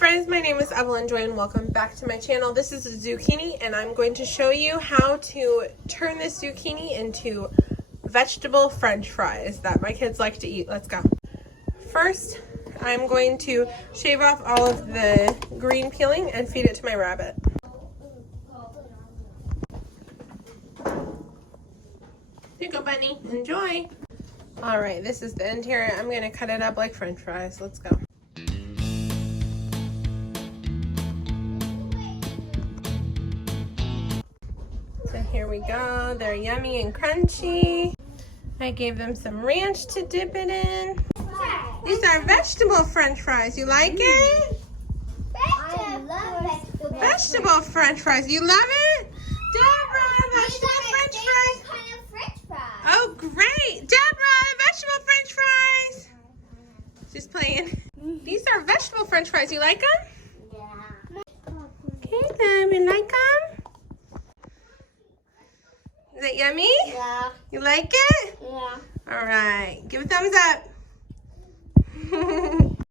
friends, my name is Evelyn Joy and welcome back to my channel. This is a zucchini and I'm going to show you how to turn this zucchini into vegetable French fries that my kids like to eat. Let's go. First, I'm going to shave off all of the green peeling and feed it to my rabbit. Here you go, Bunny. Enjoy. Alright, this is the interior. I'm going to cut it up like French fries. Let's go. So here we go. They're yummy and crunchy. I gave them some ranch to dip it in. These are vegetable French fries. You like it? I love Vegetable French fries. You love it? Deborah, vegetable French fries. Kind of French fries. Oh, great. Deborah, vegetable French fries. Just playing. These are vegetable French fries. You like them? Yeah. Okay, then. You like them? Is it yummy? Yeah. You like it? Yeah. All right. Give a thumbs up.